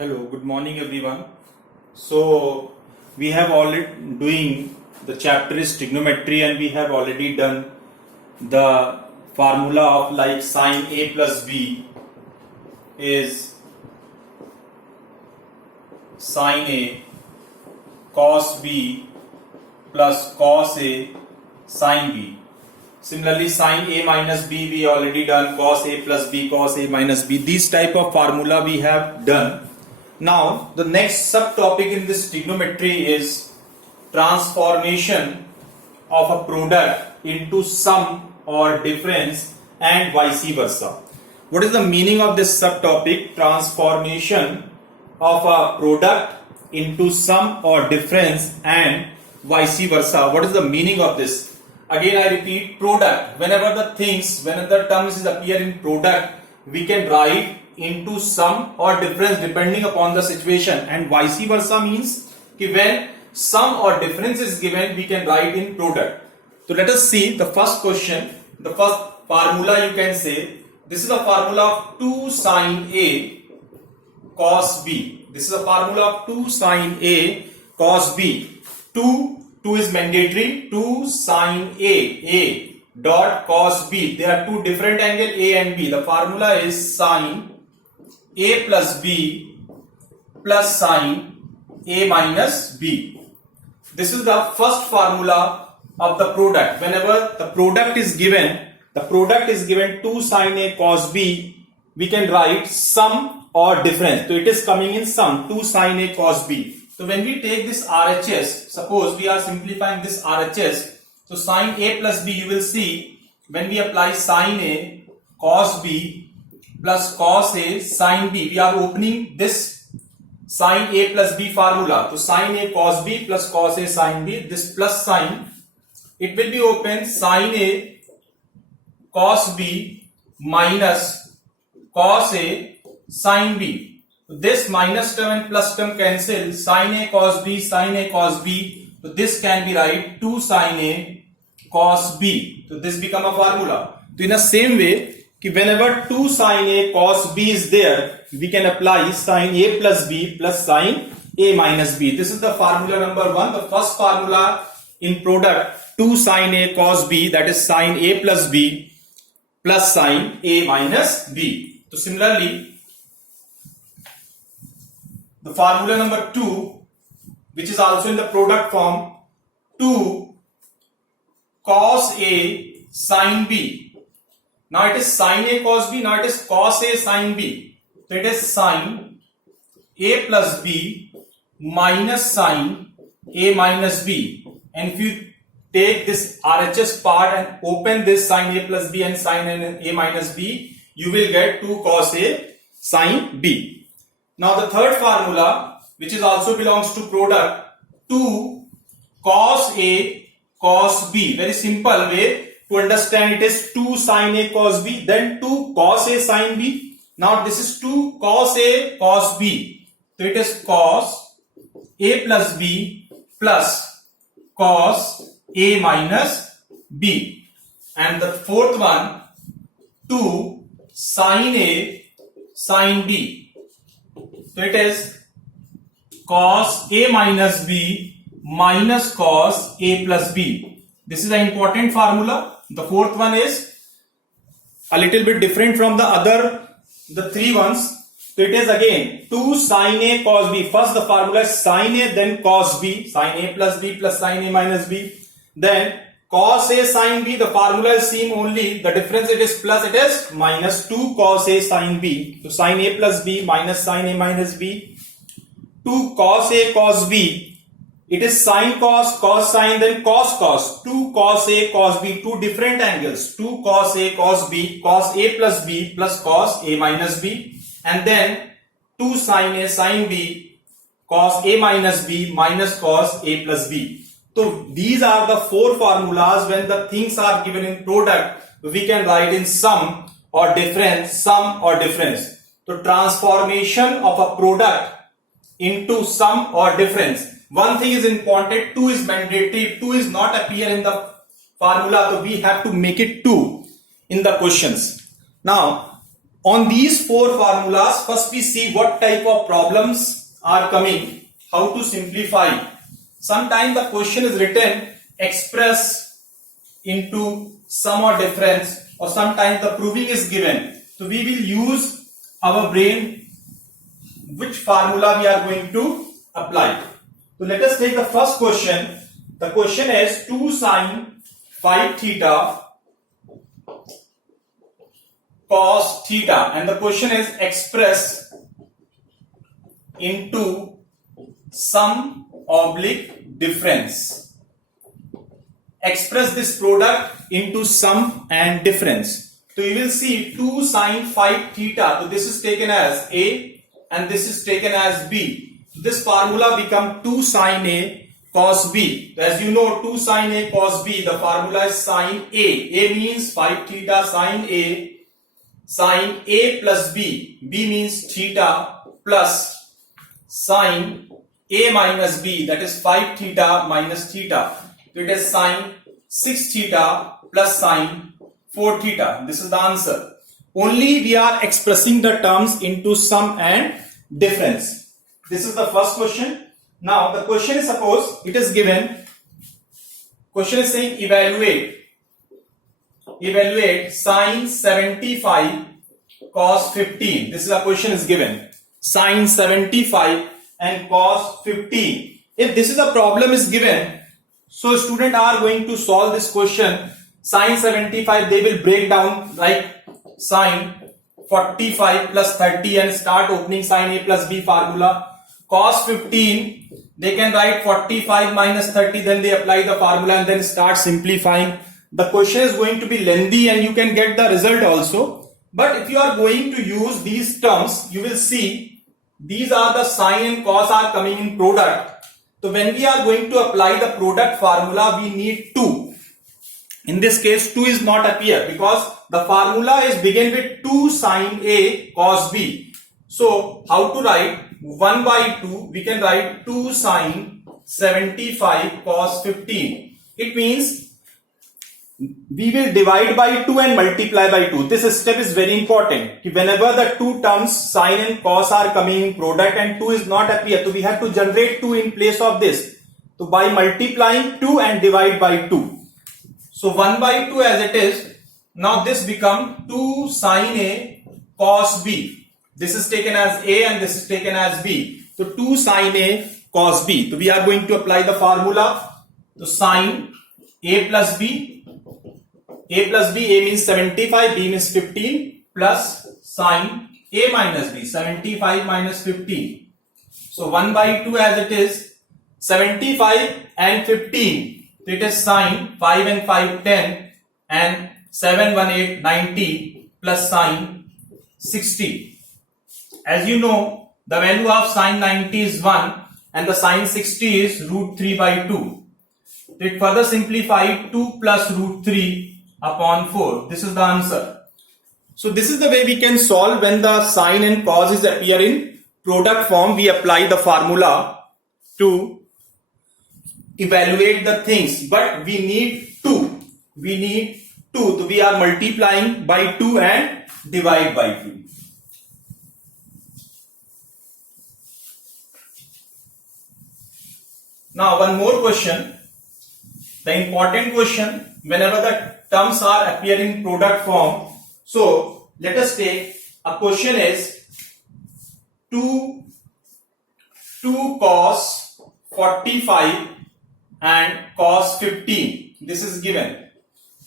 Hello, good morning everyone. So we have already doing the chapter is trigonometry and we have already done the formula of like sine A plus B is sine A cos B plus cos A sine B. Similarly, sine A minus B we already done, cos A plus B, cos A minus B. These type of formula we have done. Now, the next subtopic in this trigonometry is transformation of a product into sum or difference and vice versa. What is the meaning of this subtopic? Transformation of a product into sum or difference and vice versa. What is the meaning of this? Again, I repeat, product. Whenever the terms appear in product, we can write into sum or difference depending upon the situation, and vice versa means कि when sum or difference is given, we can write in product. So let us see the first question. The first formula you can say, this is a formula of 2 sine A cos B. This is a formula of 2 sine A cos B. 2 is mandatory. 2 sine A dot cos B. There are two different angles A and B. The formula is sine A plus B plus sine A minus B. This is the first formula of the product. Whenever the product is given 2 sine A cos B, we can write sum or difference. So it is coming in sum, 2 sine A cos B. So when we take this RHS, suppose we are simplifying this RHS, so sine A plus B, you will see when we apply sine A cos B plus cos A sine B, we are opening this sine A plus B formula. So sine A cos B plus cos A sine B, this plus sign, it will be open sine A cos B minus cos A sine B. This minus term and plus term cancel, sine A cos B, sine A cos B. So this can be right 2 sine A cos B. So this become a formula. So in the same way, whenever 2 sine A cos B is there, we can apply sine A plus B plus sine A minus B. This is the formula number 1. The first formula in product 2 sine A cos B, that is sine A plus B plus sine A minus B. So similarly, the formula number 2, which is also in the product form, 2 cos A sine B. Now it is sine A cos B, now it is cos A sine B. So it is sine A plus B minus sine A minus B. And if you take this RHS part and open this sine A plus B and sine A minus B, you will get 2 cos A sine B. Now the third formula, which is also belongs to product, 2 cos A cos B. Very simple way to understand it is 2 sine A cos B, then 2 cos A sine B. Now this is 2 cos A cos B. So it is cos A plus B plus cos A minus B. And the fourth one, 2 sine A sine B. So it is cos A minus B minus cos A plus B. This is an important formula. The fourth one is a little bit different from the three ones. So it is again 2 sine A cos B. First the formula is sine A, then cos B, sine A plus B plus sine A minus B. Then cos A sine B, the formula is same only, the difference it is plus, it is minus 2 cos A sine B. So sine A plus B minus sine A minus B. 2 cos A cos B, it is sine cos, cos sine, then cos cos. 2 cos A cos B, two different angles. 2 cos A cos B, cos A plus B plus cos A minus B. And then 2 sine A sine B, cos A minus B minus cos A plus B. So these are the 4 formulas. When the things are given in product, we can write in sum or difference, sum or difference. So transformation of a product into sum or difference. One thing is important, 2 is mandatory, 2 is not appear in the formula, so we have to make it 2 in the questions. Now On these four formulas, first we see what type of problems are coming, how to simplify. Sometimes the question is written express into sum or difference, or sometimes the proving is given. So we will use our brain which formula we are going to apply. So let us take the first question. The question is 2 sine 5 theta cos theta, and the question is express into sum oblique difference. Express this product into sum and difference. So you will see 2 sine 5 theta. So this is taken as A and this is taken as B. This formula become 2 sine A cos B. As you know, 2 sine A cos B, the formula is sine A. A means 5 theta sine A. Sine A plus B. B means theta plus sine A minus B, that is 5 theta minus theta. So it is sine 6 theta plus sine 4 theta. This is the answer. Only we are expressing the terms into sum and difference. This is the first question. Now the question is, suppose it is given, question is saying evaluate sine 75 cos 15. This is a question is given. Sine 75 and cos 15. If this is a problem is given, so students are going to solve this question. Sine 75 they will break down like sine 45 plus 30 and start opening sine A plus B formula. Cos 15 they can write 45 minus 30, then they apply the formula and then start simplifying. The question is going to be lengthy and you can get the result also. But if you are going to use these terms, you will see these are the sine and cos are coming in product. So when we are going to apply the product formula, we need 2. In this case 2 is not appear because the formula is begin with 2 sine A cos B. So how to write 1 by 2? We can write 2 sine 75 cos 15. It means we will divide by 2 and multiply by 2. This step is very important. Whenever the two terms sine and cos are coming in product and 2 is not appear, so we have to generate 2 in place of this. So by multiplying 2 and divide by 2. So 1 by 2 as it is. Now this become 2 sine A cos B. This is taken as A and this is taken as B. So 2 sine A cos B. So we are going to apply the formula. So sine A plus B. A plus B, A means 75, B means 15 plus sine A minus B, 75 minus 15. So 1 by 2 as it is, 75 and 15. So it is sine 5 and 5, 10 and 7, 1, 8, 90 plus sine 60. As you know, the value of sine 90 is 1 and the sine 60 is root 3 by 2. It further simplified 2 plus root 3 upon 4. This is the answer. So this is the way we can solve when the sine and cos is appear in product form. We apply the formula to evaluate the things, but we need 2. We need 2. So we are multiplying by 2 and divide by 2. Now one more question. The important question, whenever the terms are appearing in product form. So let us take a question is 2 cos 45 and cos 15. This is given.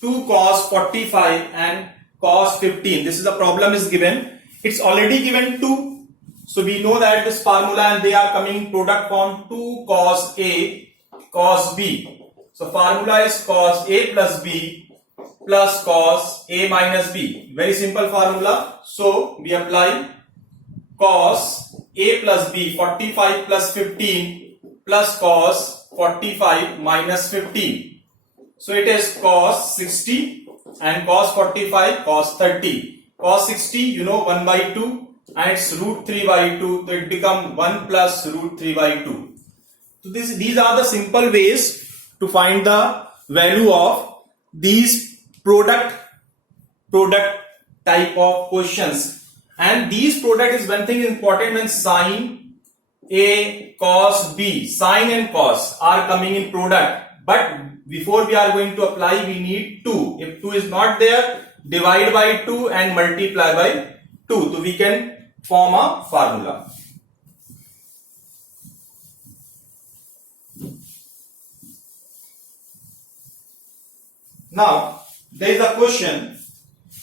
2 cos 45 and cos 15. This is the problem is given. It's already given 2. So we know that this formula and they are coming in product form 2 cos A cos B. So formula is cos A plus B plus cos A minus B. Very simple formula. So we apply cos A plus B, 45 plus 15 plus cos 45 minus 15. So it is cos 60 and cos 45 cos 30. Cos 60 you know 1 by 2 and it's root 3 by 2. So it become 1 plus root 3 by 2. So these are the simple ways to find the value of these product type of questions. And these product is one thing important when sine A cos B, sine and cos are coming in product, but before we are going to apply we need 2. If 2 is not there, divide by 2 and multiply by 2, so we can form a formula. Now there is a question.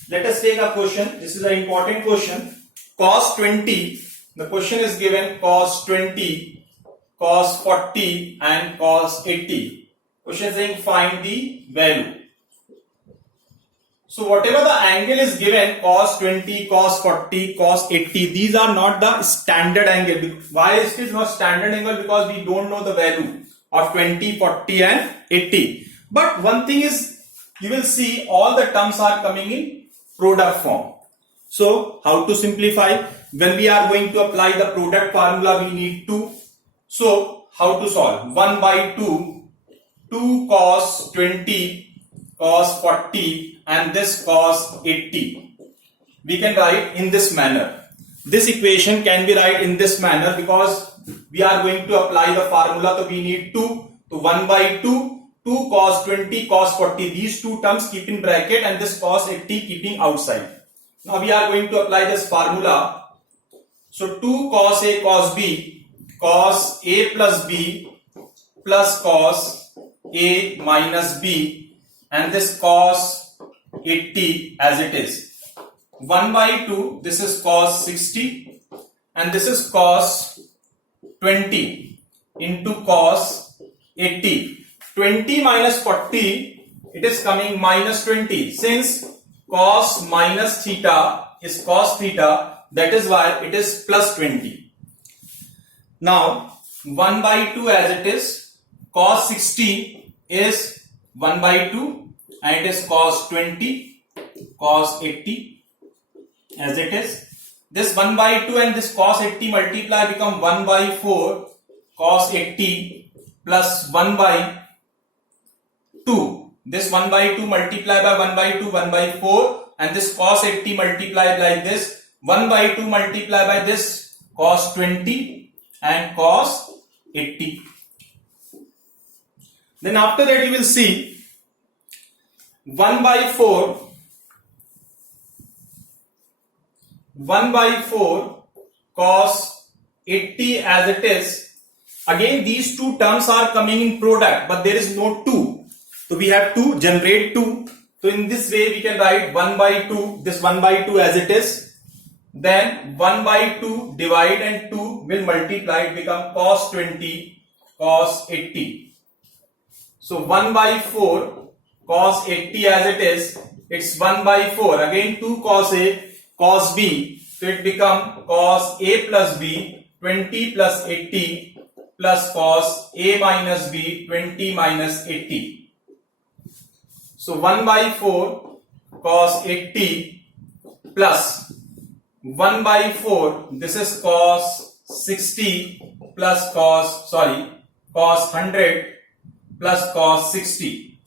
Let us take a question. This is an important question. Cos 20. The question is given cos 20, cos 40 and cos 80. Question saying find the value. So whatever the angle is given, cos 20, cos 40, cos 80, these are not the standard angle. Why is it not standard angle? Because we don't know the value of 20, 40 and 80. But one thing is, you will see all the terms are coming in product form. So how to simplify? When we are going to apply the product formula, we need 2. So how to solve? 1 by 2, 2 cos 20, cos 40 and this cos 80. We can write in this manner. This equation can be write in this manner because we are going to apply the formula, so we need 2. So 1 by 2, 2 cos 20, cos 40, these two terms keep in bracket and this cos 80 keeping outside. Now we are going to apply this formula. So 2 cos A cos B, cos A plus B plus cos A minus B and this cos 80 as it is. 1 by 2, this is cos 60 and this is cos 20 into cos 80. 20 minus 40, it is coming minus 20. Since cos minus theta is cos theta, that is why it is plus 20. Now 1 by 2 as it is, cos 60 is 1 by 2 and it is cos 20, cos 80 as it is. This 1 by 2 and this cos 80 multiply become 1 by 4 cos 80 plus 1 by 2. This 1 by 2 multiply by 1 by 2, 1 by 4 and this cos 80 multiplied like this, 1 by 2 multiply by this cos 20 and cos 80. Then after that you will see 1 by 4 cos 80 as it is. Again these two terms are coming in product, but there is no 2. So we have to generate 2. So in this way we can write 1 by 2, this 1 by 2 as it is. Then 1 by 2 divide and 2 will multiply, it become cos 20, cos 80. So 1 by 4 cos 80 as it is, it's 1 by 4. Again 2 cos A, cos B. So it become cos A plus B, 20 plus 80 plus cos A minus B, 20 minus 80. So 1 by 4 cos 80 plus 1 by 4, this is cos 60 plus cos 100 plus cos 60.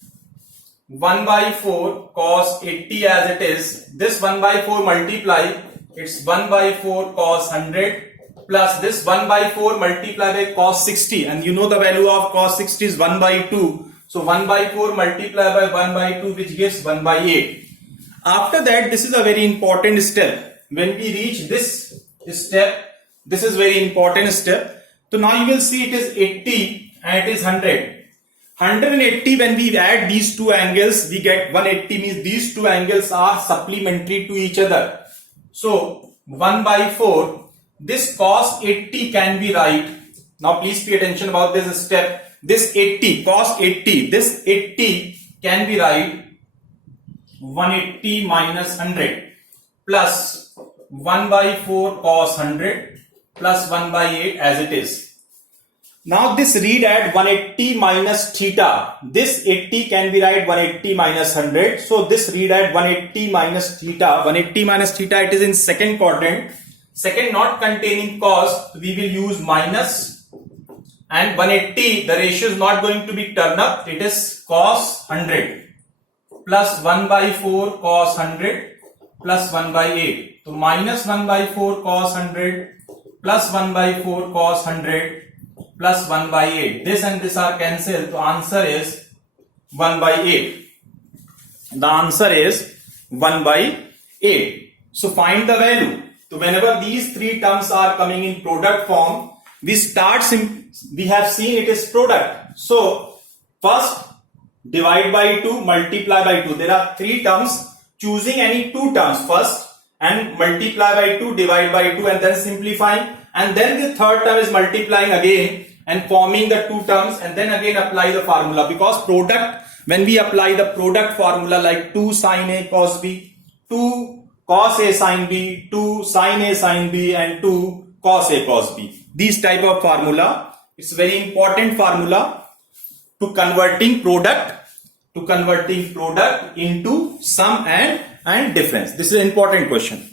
1 by 4 cos 80 as it is, this 1 by 4 multiply, it's 1 by 4 cos 100 plus this 1 by 4 multiply by cos 60, and you know the value of cos 60 is 1 by 2. So 1 by 4 multiply by 1 by 2 which gives 1 by 8. After that, this is a very important step. When we reach this step, this is very important step. So now you will see it is 80 and it is 100. 180, when we add these two angles, we get 180, means these two angles are supplementary to each other. So 1 by 4, this cos 80 can be right. Now please pay attention about this step. This 80, cos 80, this 80 can be right 180 minus 100 plus 1 by 4 cos 100 plus 1 by 8 as it is. Now this read at 180 minus theta. This 80 can be right 180 minus 100. So this read at 180 minus theta. 180 minus theta, it is in second quadrant. Second not containing cos, we will use minus. And 180, the ratio is not going to be turned up. It is cos 100 plus 1 by 4 cos 100 plus 1 by 8. So minus 1 by 4 cos 100 plus 1 by 4 cos 100 plus 1 by 8. This and this are cancelled. So answer is 1 by 8. The answer is 1 by 8. So find the value. So whenever these three terms are coming in product form, we have seen it is product. So first divide by 2, multiply by 2. There are three terms. Choosing any two terms first and multiply by 2, divide by 2 and then simplifying. And then the third term is multiplying again and forming the two terms and then again apply the formula. Because product, when we apply the product formula like 2 sin A cos B, 2 cos A sin B, 2 sin A sin B and 2 cos A cos B. These type of formula, it's very important formula to converting product into sum and difference. This is an important question.